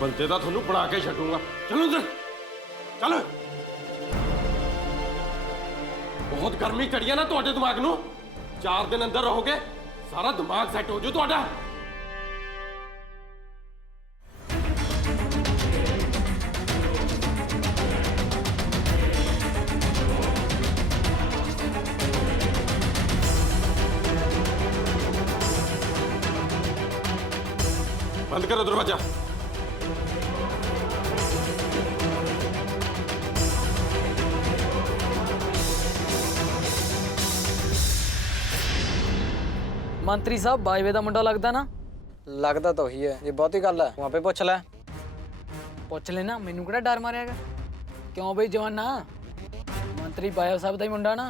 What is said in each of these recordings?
ਬੰਦੇ ਤਾਂ ਤੁਹਾਨੂੰ ਬਣਾ ਕੇ ਛੱਡੂਗਾ। ਚਲੋ ਅੰਦਰ ਚੱਲ। ਬਹੁਤ ਗਰਮੀ ਚੜੀ ਆ ਨਾ ਤੁਹਾਡੇ ਦਿਮਾਗ ਨੂੰ। 4 ਦਿਨ ਅੰਦਰ ਰਹੋਗੇ ਸਾਰਾ ਦਿਮਾਗ ਸੈੱਟ ਹੋ ਜਾਊ ਤੁਹਾਡਾ। बंद करो दरवाजा। मंत्री साहब बाजवे का मुंडा लगता ना? लगता तो ही है। ये बहुत ही गल है, वहां पे पूछ लै। पुछ लेना, मैनू किहड़ा डर मारेगा? क्यों बई जवाना? मंत्री बाजवा साहब का ही मुंडा ना।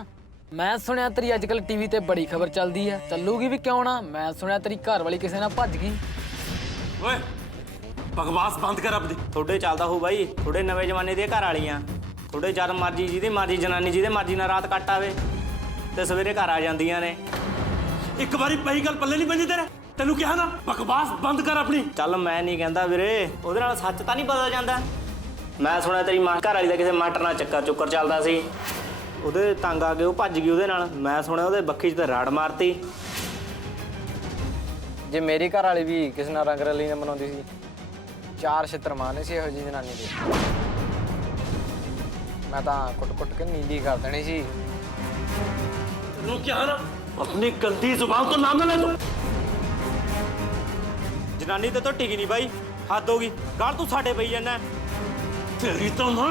मैं सुनिया तेरी अजकल टीवी ते बड़ी खबर चलती है, चलूगी भी क्यों ना। मैं सुनिया तेरी घर वाली किसी नाल भज गई। ओए बकवास बंद कर अपनी। थोड़े चलता हो भाई, थोड़े नवे जमाने दी घर वालियां, थोड़े जद मर्जी जिहदी मर्जी जनानी जिहदे मर्जी नाल रात कट आवे ते सवेरे घर आ जांदियां ने। एक बारी पही गल पल्ले नहीं पैंदी तेरे। तेनू कहा ना बकवास बंद कर अपनी। चल मैं नहीं कहंदा वीरे, ओहदे नाल सच तां नहीं पता जांदा। मैं सुनिया तेरी मां घर वाली दा किसे मास्टर नाल चक्कर चुक्कर चलदा सी, ਉਹਦੇ ਤੰਗ ਆ ਕੇ ਉਹ ਭੱਜ ਗਈ ਉਹਦੇ ਨਾਲ। ਮੈਂ ਸੁਣਿਆ ਉਹਦੇ ਬੱਖੀ 'ਚ ਤੇ ਰਾੜ ਮਾਰਤੀ। ਜੇ ਮੇਰੀ ਘਰ ਵਾਲੀ ਵੀ ਕਿਸੇ ਨਾਲ ਰੰਗ ਰਲੀ ਨੇ ਮਨਾਉਂਦੀ ਸੀ, 4 ਛਿੱਤਰ ਮਾਰਨੇ ਸੀ ਇਹੋ ਜਿਹੀ ਜਨਾਨੀ ਦੇ। ਮੈਂ ਤਾਂ ਕੁੱਟ-ਕੁੱਟ ਕੇ ਨੀਲੀ ਕਰ ਦੇਣੀ ਸੀ। ਤੈਨੂੰ ਕਿਹਾ ਨਾ अपनी गंदी जुबान तो नाम ना ले तू। ਜਨਾਨੀ ਤੇ ਤੋਂ ਟਿਕੀ ਨਹੀਂ ਬਾਈ, ਹੱਦ ਹੋ ਗਈ। ਗੱਲ ਤੂੰ ਸਾਡੇ ਪਈ ਜਾਂਦਾ। तेरी तो ना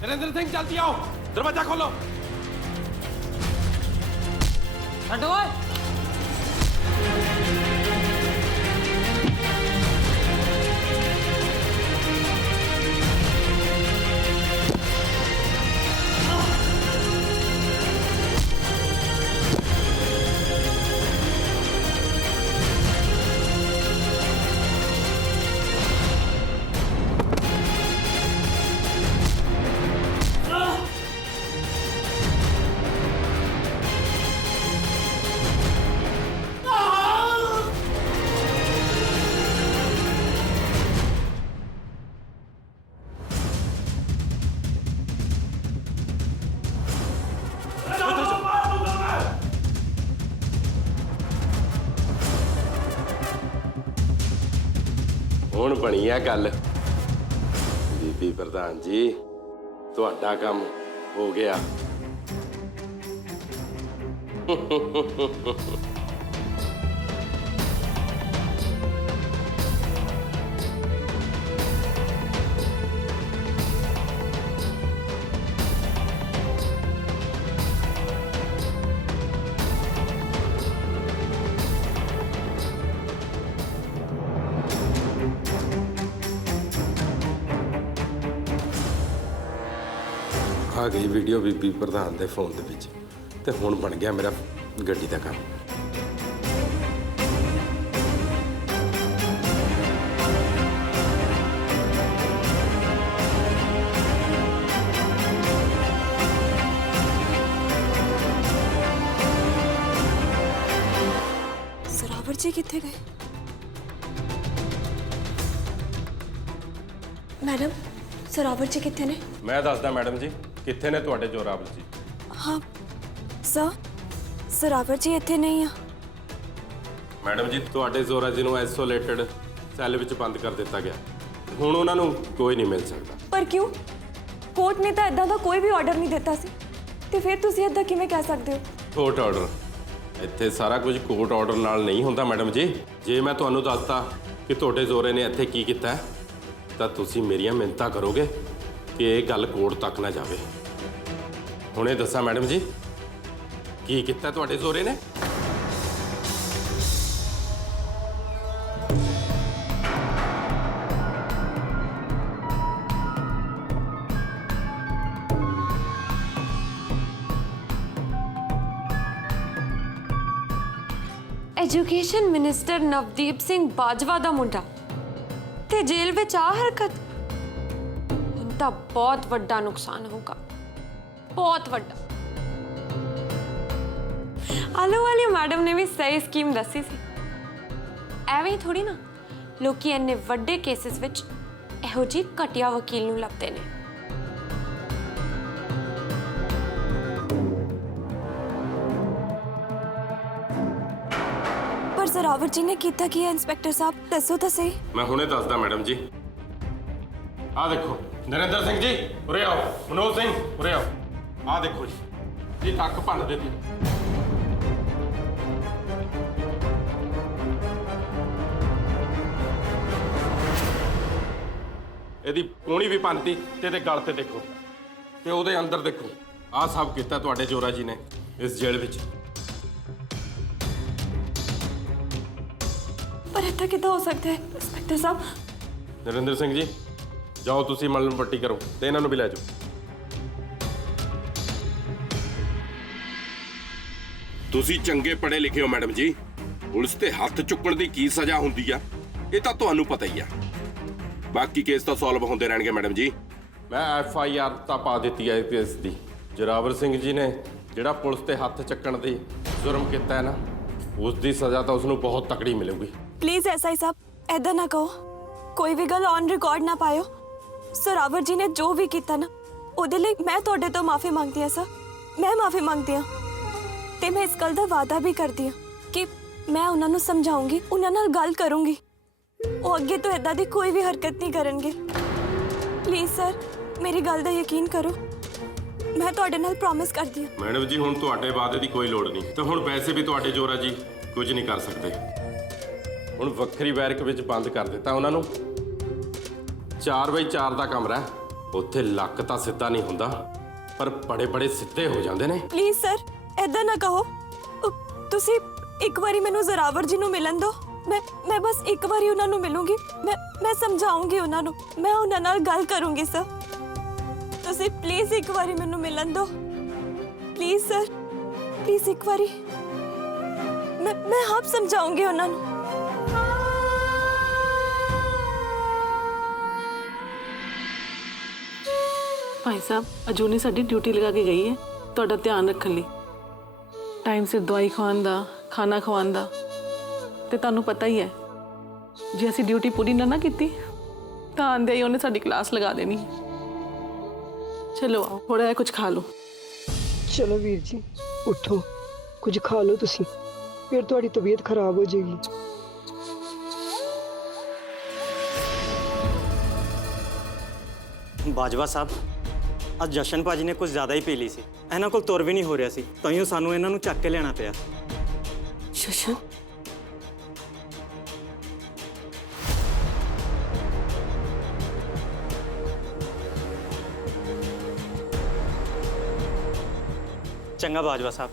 नरेंद्र सिंह जल्दी आओ, दरवाजा खोलो। हटो ओए। ਹੁਣ ਬਣੀ ਆ ਗੱਲ। ਬੀਬੀ ਪ੍ਰਧਾਨ ਜੀ ਤੁਹਾਡਾ ਕੰਮ ਹੋ ਗਿਆ। आ गई वीडियो बीबी प्रधान के फोन के विच ते हुण बन गया मेरा गड्डी का काम। सरावर जी कित्थे गए? मैडम सरावर जी कित्थे ने? मैं दसदा मैडम जी कित्थे ने तुहाडे जोरावर जी। हाँ सर, सरावर जी इत्थे नहीं आ। मैडम जी तुहाडे जोरा जी नूं आइसोलेटेड सैल विच बंद कर दिता गया। हुण उन्हां नूं कोई नहीं मिल सकता। पर क्यों? कोर्ट ने तो इदां दा कोई भी ऑर्डर नहीं दिता सी ते फिर तुसीं इदां किवें कह सकदे हो? कोर्ट ऑर्डर इत्थे सारा कुछ कोर्ट ऑर्डर नाल नहीं हुंदा मैडम जी। जे मैं तुहानूं दसता कि तुहाडे जोरे ने इत्थे की कीता तां तुसीं मेरियां मिन्नतां करोगे कि ये गल कोर्ट तक ना जावे। हुणे दस्सां मैडम जी की कीता तुहाडे जोरे ने? ਐਜੂਕੇਸ਼ਨ ਮਿਨਿਸਟਰ ਨਵਦੀਪ ਸਿੰਘ ਬਾਜਵਾ ਦਾ ਮੁੰਡਾ ਤੇ ਜੇਲ੍ਹ ਵਿੱਚ ਆ ਹਰਕਤ, ਹੁਣ ਤਾਂ ਬਹੁਤ ਵੱਡਾ ਨੁਕਸਾਨ ਹੋਊਗਾ, ਬਹੁਤ ਵੱਡਾ। ਆਲੂ ਵਾਲੀ ਮੈਡਮ ਨੇ ਵੀ ਸਹੀ ਸਕੀਮ ਦੱਸੀ ਸੀ। ਐਵੇਂ ਹੀ ਥੋੜੀ ਨਾ ਲੋਕੀ ਇੰਨੇ ਵੱਡੇ ਕੇਸਿਸ ਵਿੱਚ ਇਹੋ ਜਿਹੀ ਘਟੀਆ ਵਕੀਲ ਨੂੰ ਲੱਭਦੇ ਨੇ। पर जरावर जी ने किया की है इंस्पेक्टर साहब, दसो तो सही। मैं हुणे दसदा मैडम जी। आ देखो नरेंद्र सिंह जी उरे आओ, मनोज सिंह उरे आओ। आ देखो जी तक भन देती। ਇਹਦੀ ਪੂਣੀ ਵੀ ਭੰਨਤੀ ਤੇ ਇਹਦੇ ਗਲ ਤੇ ਦੇਖੋ ਤੇ ਉਹਦੇ ਅੰਦਰ ਦੇਖੋ। ਆਹ ਸਭ ਕੀਤਾ ਤੁਹਾਡੇ ਜੋਰਾ ਜੀ ਨੇ ਇਸ ਜੇਲ੍ਹ ਵਿੱਚ। पर ऐसा कितना हो सकता है इंस्पेक्टर साहब? ਨਰਿੰਦਰ ਸਿੰਘ ਜੀ ਜਾਓ ਤੁਸੀਂ ਮਲਮ ਪੱਟੀ ਕਰੋ ਤੇ ਇਹਨਾਂ ਨੂੰ ਵੀ ਲੈ ਜਾਓ। ਤੁਸੀਂ ਚੰਗੇ ਪੜ੍ਹੇ ਲਿਖੇ ਹੋ ਮੈਡਮ ਜੀ। ਪੁਲਿਸ ਤੇ ਹੱਥ ਚੁੱਕਣ ਦੀ ਕੀ ਸਜ਼ਾ ਹੁੰਦੀ ਆ ਇਹ ਤਾਂ ਤੁਹਾਨੂੰ ਪਤਾ ਹੀ ਆ। ਬਾਕੀ ਕੇਸ ਤਾਂ ਸੋਲਵ ਹੁੰਦੇ ਰਹਿਣਗੇ ਮੈਡਮ ਜੀ। ਮੈਂ FIR ਤਾਂ ਪਾ ਦਿੱਤੀ ਹੈ ਕੇਸ ਦੀ। ਜਰਾਵਰ ਸਿੰਘ ਜੀ ਨੇ ਜਿਹੜਾ ਪੁਲਿਸ ਤੇ ਹੱਥ ਚੱਕਣ ਦੀ ਜ਼ੁਰਮ ਕੀਤਾ ਹੈ ਨਾ, ਉਸ ਦੀ ਸਜ਼ਾ ਤਾਂ ਉਸ ਨੂੰ ਬਹੁਤ ਤਕੜੀ ਮਿਲੂਗੀ। प्लीज ऐसा ही साहब ऐदा ना कहो, कोई भी गल ऑन रिकॉर्ड ना पायो। सरावर जी ने जो भी किया ना ਉਹਦੇ ਲਈ मैं ਤੁਹਾਡੇ ਤੋਂ माफी मांगती हाँ सर, मैं माफी मांगती हाँ ਤੇ मैं इस गल ਦਾ वादा भी करती हाँ कि मैं ਉਹਨਾਂ ਨੂੰ ਸਮਝਾਉਂਗੀ, ਉਹਨਾਂ ਨਾਲ ਗੱਲ ਕਰੂੰਗੀ। ਉਹ ਅੱਗੇ ਤੋਂ ਇਦਾਂ ਦੀ ਕੋਈ ਵੀ ਹਰਕਤ ਨਹੀਂ ਕਰਨਗੇ। ਪਲੀਜ਼ ਸਰ ਮੇਰੀ ਗੱਲ ਦਾ ਯਕੀਨ ਕਰੋ, ਮੈਂ ਤੁਹਾਡੇ ਨਾਲ ਪ੍ਰੋਮਿਸ ਕਰਦੀ ਹਾਂ। ਮੈਡਮ ਜੀ ਹੁਣ ਤੁਹਾਡੇ ਵਾਅਦੇ ਦੀ ਕੋਈ ਲੋੜ ਨਹੀਂ ਤੇ ਹੁਣ ਵੈਸੇ ਵੀ ਤੁਹਾਡੇ ਜੋਰਾ ਜੀ ਕੁਝ ਨਹੀਂ ਕਰ ਸਕਦੇ। ਹੁਣ ਵੱਖਰੀ ਬੈਰਕ ਵਿੱਚ ਬੰਦ ਕਰ ਦਿੱਤਾ ਉਹਨਾਂ ਨੂੰ। 4x4 ਦਾ ਕਮਰਾ ਹੈ, ਉੱਥੇ ਲੱਕ ਤਾਂ ਸਿੱਧਾ ਨਹੀਂ ਹੁੰਦਾ ਪਰ ਬੜੇ ਬੜੇ ਸਿੱਧੇ ਹੋ ਜਾਂਦੇ ਨੇ। ਪਲੀਜ਼ ਸਰ ਐਦਾਂ ਨਾ ਕਹੋ। ਤੁਸੀਂ ਇੱਕ ਵਾਰੀ ਮੈਨੂੰ ਜ਼ਰਾਵਰ ਜੀ ਨੂੰ ਮਿਲਣ ਦਿਓ। ਮੈਂ ਬਸ ਇੱਕ ਵਾਰੀ ਉਹਨਾਂ ਨੂੰ ਮਿਲੂੰਗੀ। ਮੈਂ ਸਮਝਾਉਂਗੀ ਉਹਨਾਂ ਨੂੰ, ਮੈਂ ਉਹਨਾਂ ਨਾਲ ਗੱਲ ਕਰੂੰਗੀ ਸਰ। ਤੁਸੀਂ ਪਲੀਜ਼ ਇੱਕ ਵਾਰੀ ਮੈਨੂੰ ਮਿਲਣ ਦਿਓ। ਪਲੀਜ਼ ਸਰ, ਪਲੀਜ਼ ਇੱਕ ਵਾਰੀ। ਮੈਂ ਆਪ ਸਮਝਾਉਂਗੀ ਉਹਨਾਂ ਨੂੰ। ਭਾਈ ਸਾਹਿਬ ਅਜੂਨੀ ਸਾਡੀ ਡਿਊਟੀ ਲਗਾ ਕੇ ਗਈ ਹੈ ਤੁਹਾਡਾ ਧਿਆਨ ਰੱਖਣ ਲਈ, ਟਾਈਮ ਸਿਰ ਦਵਾਈ ਖਵਾਉਣ ਦਾ, ਖਾਣਾ ਖਵਾਉਣ ਦਾ। ਤੇ ਤੁਹਾਨੂੰ ਪਤਾ ਹੀ ਹੈ ਜੇ ਅਸੀਂ ਡਿਊਟੀ ਪੂਰੀ ਨਾ ਕੀਤੀ ਤਾਂ ਆਂਦੇ ਹੀ ਉਹਨੇ ਸਾਡੀ ਕਲਾਸ ਲਗਾ ਦੇਣੀ। ਚਲੋ ਆਓ ਥੋੜਾ ਜਿਹਾ ਕੁਝ ਖਾ ਲਓ। ਚਲੋ ਵੀਰ ਜੀ ਉਠੋ, ਕੁਝ ਖਾ ਲਓ ਤੁਸੀਂ, ਫਿਰ ਤੁਹਾਡੀ ਤਬੀਅਤ ਖਰਾਬ ਹੋ ਜਾਏਗੀ। ਬਾਜਵਾ ਸਾਹਿਬ ਅੱਜ ਜਸ਼ਨ ਭਾਜੀ ਨੇ ਕੁਝ ਜ਼ਿਆਦਾ ਹੀ ਪੀ ਲਈ ਸੀ। ਇਹਨਾਂ ਕੋਲ ਤੁਰ ਵੀ ਨਹੀਂ ਹੋ ਰਿਹਾ ਸੀ, ਤਾਂ ਹੀ ਸਾਨੂੰ ਇਹਨਾਂ ਨੂੰ ਚੱਕ ਕੇ ਲੈਣਾ ਪਿਆ। ਸ਼ਸ਼ਨ ਚੰਗਾ ਬਾਜਵਾ ਸਾਹਿਬ।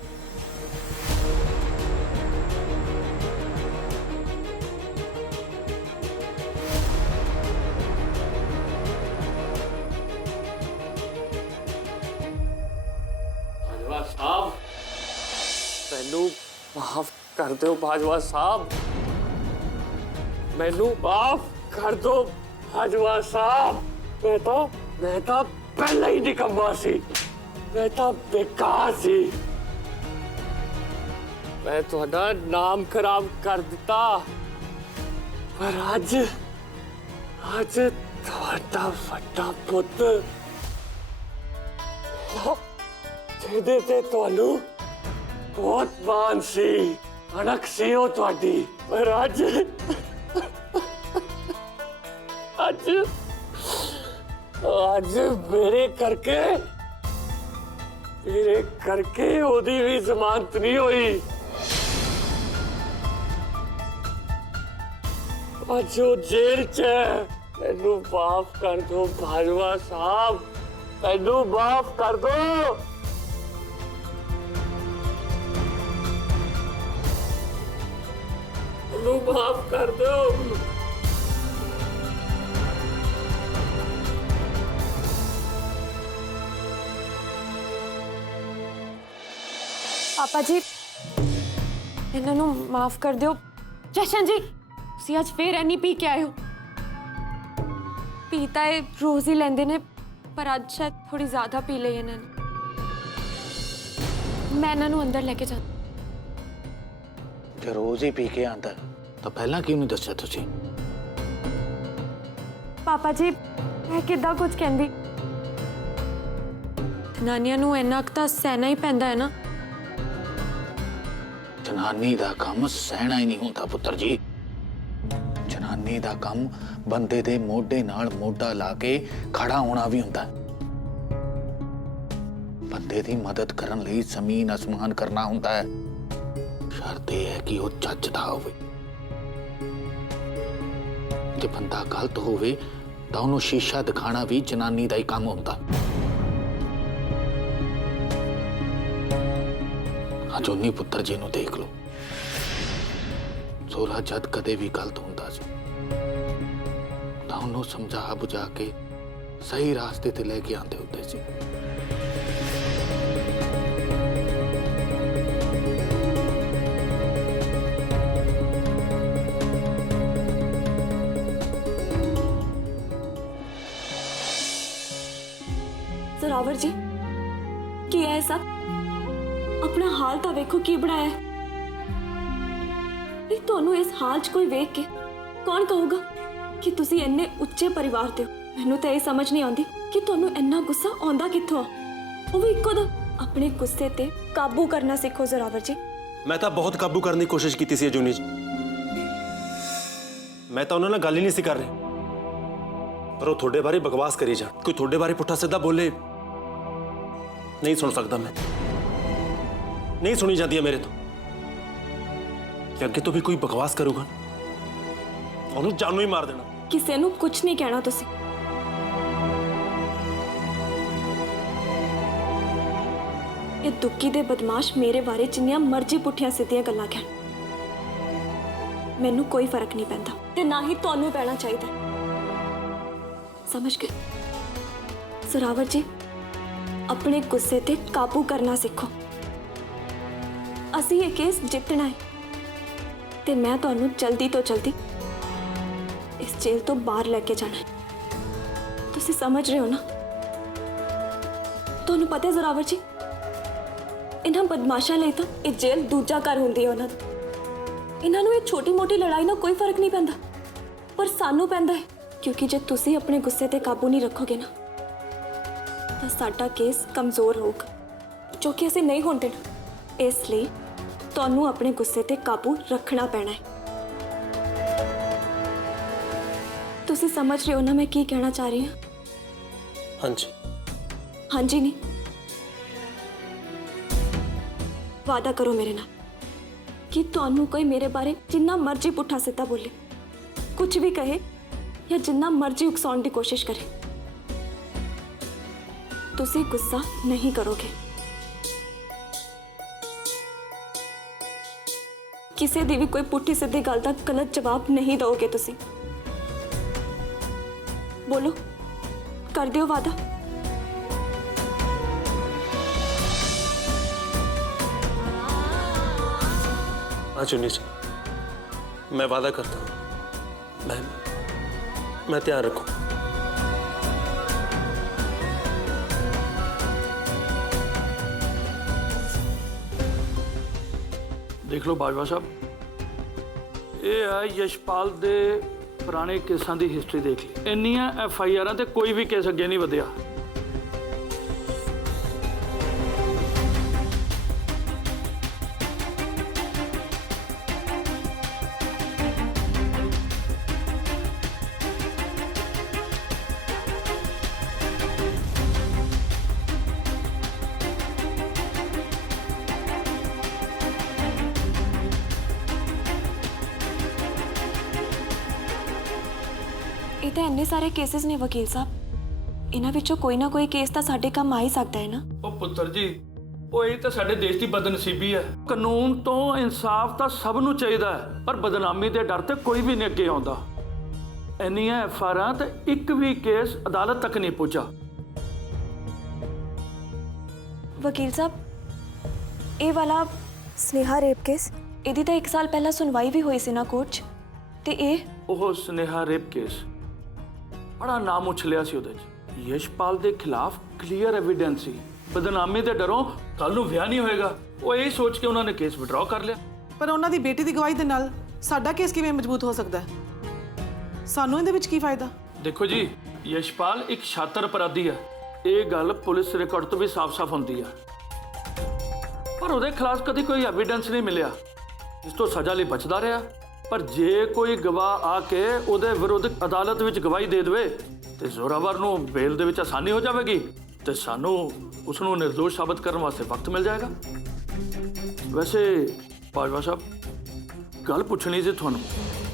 साहब मैनू माफ कर दो बाजवा साहब, मैनू माफ कर दो बाजवा साहब। मैं तो पहले ही निकम्मा सी, मैं तो बेकार सी। मैं तुहाडा नाम खराब कर दिता, पर अज तुहाडा वड्डा पुत्त ਜਿਹਦੇ ਤੇ ਤੁਹਾਨੂੰ ਬਹੁਤ ਮਾਣ ਸੀ, ਅਣਖ ਸੀ ਉਹ ਤੁਹਾਡੀ, ਪਰ ਅੱਜ ਮੇਰੇ ਕਰਕੇ ਉਹਦੀ ਵੀ ਜ਼ਮਾਨਤ ਨਹੀਂ ਹੋਈ। ਅੱਜ ਉਹ ਜੇਲ੍ਹ 'ਚ ਹੈ। ਮੈਨੂੰ ਮਾਫ ਕਰ ਦੋ ਬਾਜਵਾ ਸਾਹਿਬ, ਮੈਨੂੰ ਮਾਫ ਕਰ ਦੋ। माफ कर दो। पापा जी ਇਹਨਾਂ ਨੂੰ ਮਾਫ ਕਰ ਦਿਓ। ਜਸ਼ਨ ਜੀ, ਤੁਸੀਂ ਅੱਜ ਫੇਰ ਇੰਨੀ ਪੀ ਕੇ ਆਏ ਹੋ। ਪੀਤਾ ਇਹ ਰੋਜ਼ ਹੀ ਲੈਂਦੇ ਨੇ, ਪਰ ਅੱਜ ਸ਼ਾਇਦ ਥੋੜੀ ਜ਼ਿਆਦਾ ਪੀ ਲਈ ਇਹਨਾਂ ਨੇ। ਮੈਂ ਇਹਨਾਂ ਨੂੰ ਅੰਦਰ ਲੈ ਕੇ ਜਾਂਦੀ। ਜੇ ਰੋਜ਼ ਹੀ ਪੀ ਕੇ ਆਂਦਾ ਤਾਂ ਪਹਿਲਾਂ ਕਿਉਂ ਨਹੀਂ ਦੱਸਿਆ ਤੁਸੀਂ? ਪਾਪਾ ਜੀ, ਮੈਂ ਕਿੱਦਾਂ ਕੁਝ ਕਹਿੰਦੀ? ਨਾਨੀਆਂ ਨੂੰ ਇੰਨਾ ਕੁ ਤਾਂ ਸਹਿਣਾ ਹੀ ਪੈਂਦਾ ਹੈ ਨਾ। ਜਨਾਨੀ ਦਾ ਕੰਮ ਸਹਿਣਾ ਹੀ ਨਹੀਂ ਹੁੰਦਾ ਪੁੱਤਰ ਜੀ। ਜਨਾਨੀ ਦਾ ਕੰਮ ਬੰਦੇ ਦੇ ਮੋਢੇ ਨਾਲ ਮੋਢਾ ਲਾ ਕੇ ਖੜਾ ਹੋਣਾ ਵੀ ਹੁੰਦਾ। ਬੰਦੇ ਦੀ ਮਦਦ ਕਰਨ ਲਈ ਜ਼ਮੀਨ ਅਸਮਾਨ ਕਰਨਾ ਹੁੰਦਾ ਹੈ। ਸ਼ਰਤ ਇਹ ਹੈ ਕਿ ਉਹ ਚੱਜ ਦਾ ਹੋਵੇ। ਜੇ ਬੰਦਾ ਗਲਤ ਹੋਵੇ ਤਾਂ ਉਹਨੂੰ ਸ਼ੀਸ਼ਾ ਦਿਖਾਣਾ ਵੀ ਜਨਾਨੀ ਦਾ ਹੀ ਕੰਮ ਹੁੰਦਾ। ਅਜੋਨੀ ਪੁੱਤਰ ਜੀ ਨੂੰ ਦੇਖ ਲਓ। ਜ਼ੋਰਾ ਜਦ ਕਦੇ ਵੀ ਗਲਤ ਹੁੰਦਾ ਸੀ ਤਾਂ ਉਹਨੂੰ ਸਮਝਾ ਬੁਝਾ ਕੇ ਸਹੀ ਰਾਸਤੇ ਤੇ ਲੈ ਕੇ ਆਉਂਦੇ ਹੁੰਦੇ ਸੀ। ਜ਼ੋਰਾਵਰ ਜੀ, ਕੀ ਹੈ ਸਭ? ਆਪਣਾ ਹਾਲ ਤਾਂ ਵੇਖੋ ਕੀ ਬਣਾਇਆ ਹੈ। ਨਹੀਂ, ਤੁਹਾਨੂੰ ਇਸ ਹਾਲ 'ਚ ਕੋਈ ਵੇਖ ਕੇ ਕੌਣ ਕਹੂਗਾ ਕਿ ਤੁਸੀਂ ਇੰਨੇ ਉੱਚੇ ਪਰਿਵਾਰ ਦੇ ਹੋ? ਮੈਨੂੰ ਤਾਂ ਇਹ ਸਮਝ ਨਹੀਂ ਆਉਂਦੀ ਕਿ ਤੁਹਾਨੂੰ ਇੰਨਾ ਗੁੱਸਾ ਆਉਂਦਾ ਕਿੱਥੋਂ ਆ। ਉਹ ਵੀ ਇੱਕੋ ਦਮ। ਆਪਣੇ ਗੁੱਸੇ ਤੇ ਕਾਬੂ ਕਰਨਾ ਸਿੱਖੋ ਜ਼ੋਰਾਵਰ ਜੀ। ਮੈਂ ਤਾਂ ਬਹੁਤ ਕਾਬੂ ਕਰਨ ਦੀ ਕੋਸ਼ਿਸ਼ ਕੀਤੀ ਸੀ ਅਜੂਨੀ ਜੀ। ਮੈਂ ਤਾਂ ਉਹਨਾਂ ਨਾਲ ਗੱਲ ਹੀ ਨਹੀਂ ਸੀ ਕਰ ਰਿਹਾ, ਪਰ ਉਹ ਤੁਹਾਡੇ ਬਾਰੇ ਬਕਵਾਸ ਕਰੀ ਜਾ। ਕੋਈ ਤੁਹਾਡੇ ਬਾਰੇ ਪੁੱਠਾ ਸਿੱਧਾ ਬੋਲੇ ਨਹੀਂ ਸੁਣ ਸਕਦਾ ਮੈਂ। ਨਹੀਂ ਸੁਣੀ ਜਾਂਦੀ ਹੈ ਮੇਰੇ ਤੋਂ। ਕਿ ਅੱਗੇ ਤੋਂ ਵੀ ਕੋਈ ਬਕਵਾਸ ਕਰੂਗਾ ਉਹਨੂੰ ਜਾਨੋਂ ਹੀ ਮਾਰ ਦੇਣਾ। ਕਿਸੇ ਨੂੰ ਕੁਝ ਨਹੀਂ ਕਹਿਣਾ ਤੁਸੀਂ। ਇਹ ਦੁੱਕੀ ਦੇ ਬਦਮਾਸ਼ ਮੇਰੇ ਬਾਰੇ ਜਿੰਨੀਆਂ ਮਰਜ਼ੀ ਪੁੱਠੀਆਂ ਸਿੱਧੀਆਂ ਗੱਲਾਂ ਕਹਿਣ, ਮੈਨੂੰ ਕੋਈ ਫਰਕ ਨਹੀਂ ਪੈਂਦਾ ਤੇ ਨਾ ਹੀ ਤੁਹਾਨੂੰ ਪੈਣਾ ਚਾਹੀਦਾ। ਸਮਝ ਗਏ? ਜ਼ੋਰਾਵਰ ਜੀ, ਆਪਣੇ ਗੁੱਸੇ ਤੇ ਕਾਬੂ ਕਰਨਾ ਸਿੱਖੋ। ਅਸੀਂ ਇਹ ਕੇਸ ਜਿੱਤਣਾ ਹੈ ਤੇ ਮੈਂ ਤੁਹਾਨੂੰ ਜਲਦੀ ਤੋਂ ਜਲਦੀ ਇਸ ਜੇਲ੍ਹ ਤੋਂ ਬਾਹਰ ਲੈ ਕੇ ਜਾਣਾ ਹੈ। ਤੁਸੀਂ ਸਮਝ ਰਹੇ ਹੋ ਨਾ? ਤੁਹਾਨੂੰ ਪਤਾ ਹੈ ਜ਼ੋਰਾਵਰ ਜੀ, ਇਹਨਾਂ ਬਦਮਾਸ਼ਾਂ ਲਈ ਤਾਂ ਇਹ ਜੇਲ੍ਹ ਦੂਜਾ ਘਰ ਹੁੰਦੀ ਹੈ ਉਹਨਾਂ ਦਾ। ਇਹਨਾਂ ਨੂੰ ਇਹ ਛੋਟੀ-ਮੋਟੀ ਲੜਾਈ ਨਾਲ ਕੋਈ ਫਰਕ ਨਹੀਂ ਪੈਂਦਾ, ਪਰ ਸਾਨੂੰ ਪੈਂਦਾ ਹੈ। ਕਿਉਂਕਿ ਜੇ ਤੁਸੀਂ ਆਪਣੇ ਗੁੱਸੇ ਤੇ ਕਾਬੂ ਨਹੀਂ ਰੱਖੋਗੇ ਨਾ ਤਾਂ ਸਾਡਾ ਕੇਸ ਕਮਜ਼ੋਰ ਹੋਊਗਾ, ਜੋ ਕਿ ਅਸੀਂ ਨਹੀਂ ਹੋਣ ਦੇਣਾ। ਇਸ ਲਈ ਤੁਹਾਨੂੰ ਆਪਣੇ ਗੁੱਸੇ ਤੇ ਕਾਬੂ ਰੱਖਣਾ ਪੈਣਾ ਹੈ। ਤੁਸੀਂ ਸਮਝ ਰਹੇ ਹੋ ਨਾ ਮੈਂ ਕੀ ਕਹਿਣਾ ਚਾਹ ਰਹੀ ਹਾਂ? ਹਾਂਜੀ। ਹਾਂਜੀ ਨਹੀਂ, ਵਾਅਦਾ ਕਰੋ ਮੇਰੇ ਨਾਲ ਕਿ ਤੁਹਾਨੂੰ ਕੋਈ ਮੇਰੇ ਬਾਰੇ ਜਿੰਨਾ ਮਰਜ਼ੀ ਪੁੱਠਾ ਸਿੱਧਾ ਬੋਲੇ, ਕੁਝ ਵੀ ਕਹੇ ਜਾਂ ਜਿੰਨਾ ਮਰਜ਼ੀ ਉਕਸਾਉਣ ਦੀ ਕੋਸ਼ਿਸ਼ ਕਰੇ, ਤੁਸੀਂ ਗੁੱਸਾ ਨਹੀਂ ਕਰੋਗੇ। ਕਿਸੇ ਦੀ ਵੀ ਕੋਈ ਪੁੱਠੀ ਸਿੱਧੀ ਗੱਲ ਦਾ ਗਲਤ ਜਵਾਬ ਨਹੀਂ ਦਿਓਗੇ ਤੁਸੀਂ। ਬੋਲੋ, ਕਰ ਦਿਓ ਵਾਅਦਾ। अजूनी जी, मैं वादा करता हूँ मैं ध्यान रखूँ। देख लो बाजवा साहब, ये है यशपाल दे पुराने केसां दी हिस्ट्री देख ली। इन्नियां FIR ते कोई भी केस अगे नहीं वधिया। ਇਹ ਤਾਂ ਇੰਨੇ ਸਾਰੇ ਕੇਸਿਸ ਨੇ ਵਕੀਲ ਸਾਹਿਬ, ਇਹਨਾਂ ਵਿੱਚੋਂ ਕੋਈ ਨਾ ਕੋਈ ਕੇਸ ਤਾਂ ਸਾਡੇ ਕੰਮ ਆ ਹੀ ਸਕਦਾ ਹੈ ਨਾ। ਉਹ ਪੁੱਤਰ ਜੀ, ਉਹ ਇਹ ਤਾਂ ਸਾਡੇ ਦੇਸ਼ ਦੀ ਬਦਨਸੀਬੀ ਹੈ। ਕਾਨੂੰਨ ਤੋਂ ਇਨਸਾਫ ਤਾਂ ਸਭ ਨੂੰ ਚਾਹੀਦਾ ਹੈ, ਪਰ ਬਦਨਾਮੀ ਦੇ ਡਰ ਤੇ ਕੋਈ ਵੀ ਨਹੀਂ ਅੱਗੇ ਆਉਂਦਾ। ਇੰਨੀਆਂ FIR ਤੇ ਇੱਕ ਵੀ ਕੇਸ ਅਦਾਲਤ ਤੱਕ ਨਹੀਂ ਪਹੁੰਚਾ। ਵਕੀਲ ਸਾਹਿਬ, ਇਹ ਵਾਲਾ ਸਨੇਹਾ ਰੇਪ ਕੇਸ ਇਹਦੀ ਤਾਂ 1 ਸਾਲ ਪਹਿਲਾਂ ਸੁਣਵਾਈ ਵੀ ਹੋਈ ਸੀ ਨਾ ਕੋਰਟ 'ਚ। ਤੇ ਇਹ ਉਹ ਸੁਨੇਹਾ ਰੇਪ ਕੇਸ ਬੜਾ ਨਾਮ ਉਛਲਿਆ ਸੀ ਉਹਦੇ 'ਚ। ਯਸ਼ਪਾਲ ਦੇ ਖਿਲਾਫ ਕਲੀਅਰ ਐਵੀਡੈਂਸ ਸੀ। ਬਦਨਾਮੀ ਦੇ ਡਰੋਂ ਕੱਲ ਨੂੰ ਵਿਆਹ ਨਹੀਂ ਹੋਏਗਾ, ਉਹ ਇਹ ਸੋਚ ਕੇ ਉਹਨਾਂ ਨੇ ਕੇਸ ਵਿਡਰਾਅ ਕਰ ਲਿਆ। ਪਰ ਉਹਨਾਂ ਦੀ ਬੇਟੀ ਦੀ ਗਵਾਹੀ ਦੇ ਨਾਲ ਸਾਡਾ ਕੇਸ ਕਿਵੇਂ ਮਜ਼ਬੂਤ ਹੋ ਸਕਦਾ ਹੈ? ਸਾਨੂੰ ਇਹਦੇ ਵਿੱਚ ਕੀ ਫਾਇਦਾ? ਦੇਖੋ ਜੀ, ਯਸ਼ਪਾਲ ਇੱਕ ਸ਼ਾਤਰ ਅਪਰਾਧੀ ਹੈ, ਇਹ ਗੱਲ ਪੁਲਿਸ ਰਿਕਾਰਡ ਤੋਂ ਵੀ ਸਾਫ਼-ਸਾਫ਼ ਹੁੰਦੀ ਹੈ। ਪਰ ਉਹਦੇ ਖਿਲਾਫ ਕਦੀ ਕੋਈ ਐਵੀਡੈਂਸ ਨਹੀਂ ਮਿਲਿਆ, ਇਸ ਤੋਂ ਸਜ਼ਾ ਲਈ ਬਚਦਾ ਰਿਹਾ। ਪਰ ਜੇ ਕੋਈ ਗਵਾਹ ਆ ਕੇ ਉਹਦੇ ਵਿਰੁੱਧ ਅਦਾਲਤ ਵਿੱਚ ਗਵਾਹੀ ਦੇ ਦੇਵੇ ਤੇ ਜ਼ੋਰਾਵਰ ਨੂੰ ਬੇਲ ਦੇ ਵਿੱਚ ਆਸਾਨੀ ਹੋ ਜਾਵੇਗੀ ਤੇ ਸਾਨੂੰ ਉਸ ਨੂੰ ਨਿਰਦੋਸ਼ ਸਾਬਤ ਕਰਨ ਵਾਸਤੇ ਵਕਤ ਮਿਲ ਜਾਏਗਾ। ਵੈਸੇ ਬਾਜਵਾ ਸਾਹਿਬ, ਗੱਲ ਪੁੱਛਣੀ ਸੀ ਤੁਹਾਨੂੰ।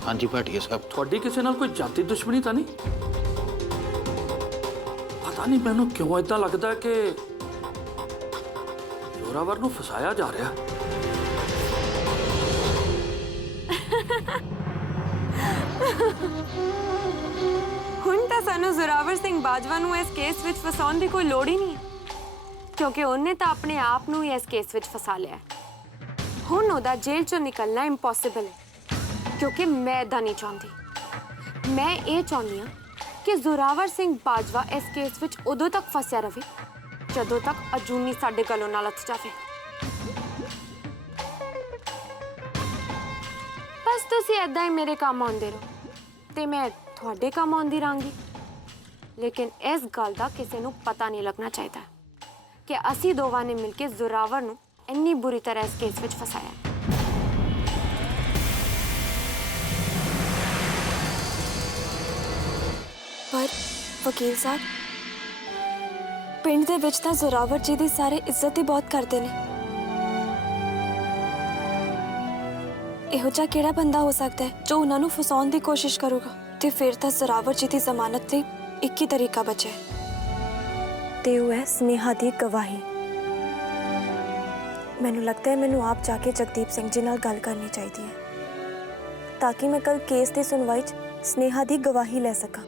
ਹਾਂਜੀ ਭਾਟੀਆ ਸਾਹਿਬ। ਤੁਹਾਡੀ ਕਿਸੇ ਨਾਲ ਕੋਈ ਜਾਤੀ ਦੁਸ਼ਮਣੀ ਤਾਂ ਨਹੀਂ? ਪਤਾ ਨਹੀਂ ਮੈਨੂੰ ਕਿਉਂ ਇਦਾਂ ਲੱਗਦਾ ਕਿ ਜ਼ੋਰਾਵਰ ਨੂੰ ਫਸਾਇਆ ਜਾ ਰਿਹਾ। ਹੁਣ ਤਾਂ ਸਾਨੂੰ ਜ਼ੋਰਾਵਰ ਸਿੰਘ ਬਾਜਵਾ ਨੂੰ ਇਸ ਕੇਸ ਵਿੱਚ ਫਸਾਉਣ ਦੀ ਕੋਈ ਲੋੜ ਹੀ ਨਹੀਂ ਹੈ, ਕਿਉਂਕਿ ਉਹਨੇ ਤਾਂ ਆਪਣੇ ਆਪ ਨੂੰ ਹੀ ਇਸ ਕੇਸ ਵਿੱਚ ਫਸਾ ਲਿਆ। ਹੁਣ ਉਹਦਾ ਜੇਲ੍ਹ ਚੋਂ ਨਿਕਲਣਾ ਇੰਪੋਸੀਬਲ ਹੈ, ਕਿਉਂਕਿ ਮੈਂ ਇਦਾਂ ਨਹੀਂ ਚਾਹੁੰਦੀ। ਮੈਂ ਇਹ ਚਾਹੁੰਦੀ ਹਾਂ ਕਿ ਜ਼ੋਰਾਵਰ ਸਿੰਘ ਬਾਜਵਾ ਇਸ ਕੇਸ ਵਿੱਚ ਉਦੋਂ ਤੱਕ ਫਸਿਆ ਰਹੇ ਜਦੋਂ ਤੱਕ ਅਜੂਨੀ ਸਾਡੇ ਗਲੋਂ ਨਾ ਲੱਥ ਜਾਵੇ। ਬਸ ਤੁਸੀਂ ਏਦਾਂ ਹੀ ਮੇਰੇ ਕੰਮ ਆਉਂਦੇ ਰਹੋ ਤੇ ਮੈਂ ਤੁਹਾਡੇ ਕੰਮ ਆਉਂਦੀ ਰਹਾਂਗੀ। ਲੇਕਿਨ ਇਸ ਗੱਲ ਦਾ ਕਿਸੇ ਨੂੰ ਪਤਾ ਨਹੀਂ ਲੱਗਣਾ ਚਾਹੀਦਾ ਕਿ ਅਸੀਂ ਦੋਵਾਂ ਨੇ ਮਿਲ ਕੇ ਜ਼ੋਰਾਵਰ ਨੂੰ ਇੰਨੀ ਬੁਰੀ ਤਰ੍ਹਾਂ ਇਸ ਕੇਸ ਵਿੱਚ ਫਸਾਇਆ। ਪਰ ਵਕੀਲ ਸਾਹਿਬ, ਪਿੰਡ ਦੇ ਵਿੱਚ ਤਾਂ ਜ਼ੋਰਾਵਰ ਜੀ ਦੀ ਸਾਰੇ ਇੱਜ਼ਤ ਹੀ ਬਹੁਤ ਕਰਦੇ ਨੇ। ਇਹੋ ਜਿਹਾ ਕਿਹੜਾ ਬੰਦਾ ਹੋ ਸਕਦਾ ਹੈ ਜੋ ਉਹਨਾਂ ਨੂੰ ਫਸਾਉਣ ਦੀ ਕੋਸ਼ਿਸ਼ ਕਰੂਗਾ? ਤੇ ਫਿਰ ਤਾਂ ਜ਼ੋਰਾਵਰ ਜੀ ਦੀ ਜ਼ਮਾਨਤ ਲਈ ਇੱਕ ਹੀ ਤਰੀਕਾ ਬਚਿਆ ਤੇ ਉਹ ਹੈ ਸਨੇਹਾ ਦੀ ਗਵਾਹੀ। ਮੈਨੂੰ ਲੱਗਦਾ ਹੈ ਮੈਨੂੰ ਆਪ ਜਾ ਕੇ ਜਗਦੀਪ ਸਿੰਘ ਜੀ ਨਾਲ ਗੱਲ ਕਰਨੀ ਚਾਹੀਦੀ ਹੈ ਤਾਂ ਕਿ ਮੈਂ ਕੱਲ ਕੇਸ ਦੀ ਸੁਣਵਾਈ 'ਚ ਸਨੇਹਾ ਦੀ ਗਵਾਹੀ ਲੈ ਸਕਾਂ।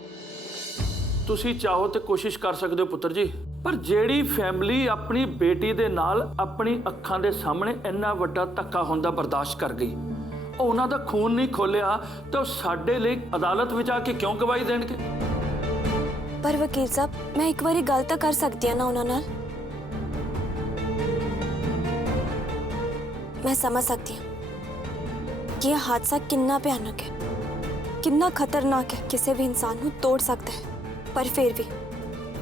ਤੁਸੀਂ ਚਾਹੋ ਤੇ ਕੋਸ਼ਿਸ਼ ਕਰ ਸਕਦੇ ਹੋ ਪੁੱਤਰ ਜੀ, ਪਰ ਜਿਹੜੀ ਫੈਮਿਲੀ ਆਪਣੀ ਬੇਟੀ ਦੇ ਨਾਲ ਆਪਣੀ ਅੱਖਾਂ ਦੇ ਸਾਹਮਣੇ ਇੰਨਾ ਵੱਡਾ ਧੱਕਾ ਹੁੰਦਾ ਬਰਦਾਸ਼ਤ ਕਰ ਗਈ, ਉਹ ਉਹਨਾਂ ਦਾ ਖੂਨ ਨਹੀਂ ਖੋਲਿਆ ਤੇ ਉਹ ਸਾਡੇ ਲਈ ਅਦਾਲਤ ਵਿੱਚ ਆ ਕੇ ਕਿਉਂ ਗਵਾਹੀ ਦੇਣਗੇ? ਪਰ ਵਕੀਲ ਸਾਹਿਬ, ਮੈਂ ਇੱਕ ਵਾਰੀ ਗੱਲ ਤਾਂ ਕਰ ਸਕਦੀ ਹਾਂ ਨਾ ਉਹਨਾਂ ਨਾਲ। ਮੈਂ ਸਮਝ ਸਕਦੀ ਹਾਂ ਕਿ ਇਹ ਹਾਦਸਾ ਕਿੰਨਾ ਭਿਆਨਕ ਹੈ, ਕਿੰਨਾ ਖਤਰਨਾਕ ਹੈ, ਕਿਸੇ ਵੀ ਇਨਸਾਨ ਨੂੰ ਤੋੜ ਸਕਦਾ ਹੈ। ਪਰ ਫਿਰ ਵੀ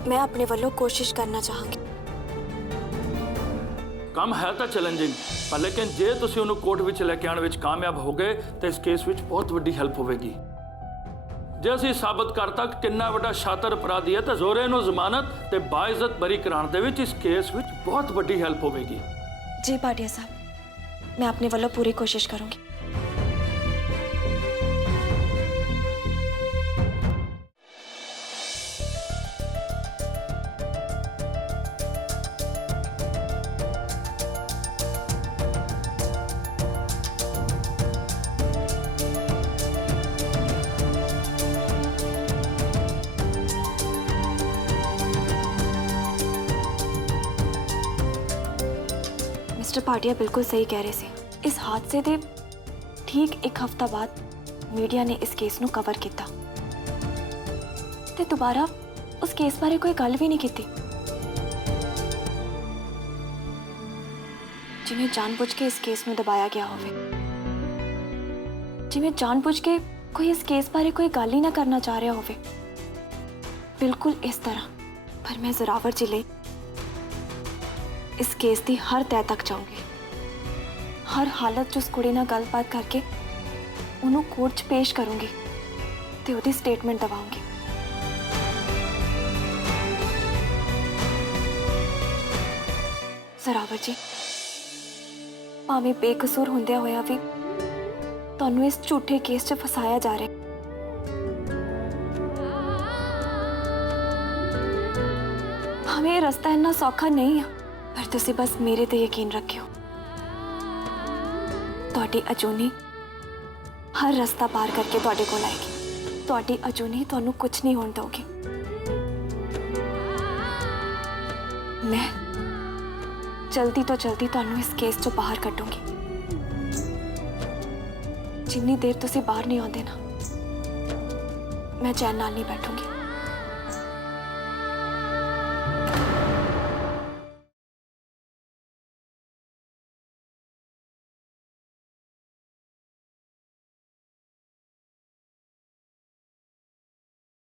ਮੈਂ ਆਪਣੇ ਵੱਲੋਂ ਕੋਸ਼ਿਸ਼ ਕਰਨਾ ਚਾਹਾਂਗੀ। ਕੰਮ ਹੈ ਤਾਂ ਚੈਲੰਜਿੰਗ, ਪਰ ਲੇਕਿਨ ਜੇ ਤੁਸੀਂ ਉਹਨੂੰ ਕੋਰਟ ਵਿੱਚ ਲੈ ਕੇ ਆਉਣ ਵਿੱਚ ਕਾਮਯਾਬ ਹੋ ਗਏ ਤਾਂ ਇਸ ਕੇਸ ਵਿੱਚ ਬਹੁਤ ਵੱਡੀ ਹੈਲਪ ਹੋਵੇਗੀ। ਜੇ ਅਸੀਂ ਸਾਬਤ ਕਰਤਾ ਕਿ ਕਿੰਨਾ ਵੱਡਾ ਸ਼ਾਤਰ ਅਪਰਾਧੀ ਹੈ ਤਾਂ ਜ਼ੋਰੇ ਨੂੰ ਜ਼ਮਾਨਤ ਤੇ ਬਾਇਜ਼ਤ ਬਰੀ ਕਰਾਉਣ ਦੇ ਵਿੱਚ ਇਸ ਕੇਸ ਵਿੱਚ ਬਹੁਤ ਵੱਡੀ ਹੈਲਪ ਹੋਵੇਗੀ। ਜੀ ਭਾਟੀਆ ਸਾਹਿਬ, मैं अपने वालों पूरी कोशिश करूंगी। मिस्टर भाटिया बिल्कुल सही कह रहे थे। इस हादसे के ठीक एक हफ्ता बाद मीडिया ने इस केस नू कवर किया ते दोबारा उस केस बारे कोई गल भी नहीं की। जिवें जानबूझ के इस केस नू दबाया गया होवे, जिवें जानबूझ के कोई इस केस बारे कोई गल ही ना करना चाह रहा होवे, बिल्कुल इस तरह। पर मैं जोरावर जी लई इस केस की हर तय तक जाऊंगी, हर हालत उस कुड़ी नाल गलबात करके उन्होंने कोर्ट च पेश करूंगी ते उहदी स्टेटमेंट दवाऊंगी। जोरावर जी, भावें बेकसूर हुंदिया होया भी तुहानूं इस झूठे केस च फसाया जा रहा है। भावें यह रास्ता इन्ना सौखा नहीं है, पर तुसी बस मेरे ते यकीन रखियो। तुहाडी अजूनी हर रास्ता पार करके तुहाडे कोल आएगी। तुहाडी अजूनी तुहानूं कुछ नहीं होण दोगी। मैं जल्दी तो जल्दी तुहानूं इस केस चों बाहर कड्डूंगी। ਜਿੰਨੀ ਦੇਰ ਤੁਸੀਂ ਬਾਹਰ ਨਹੀਂ ਆਉਂਦੇ ਨਾ, ਮੈਂ ਚੈਨ ਨਾਲ ਨਹੀਂ ਬੈਠੂੰਗੀ।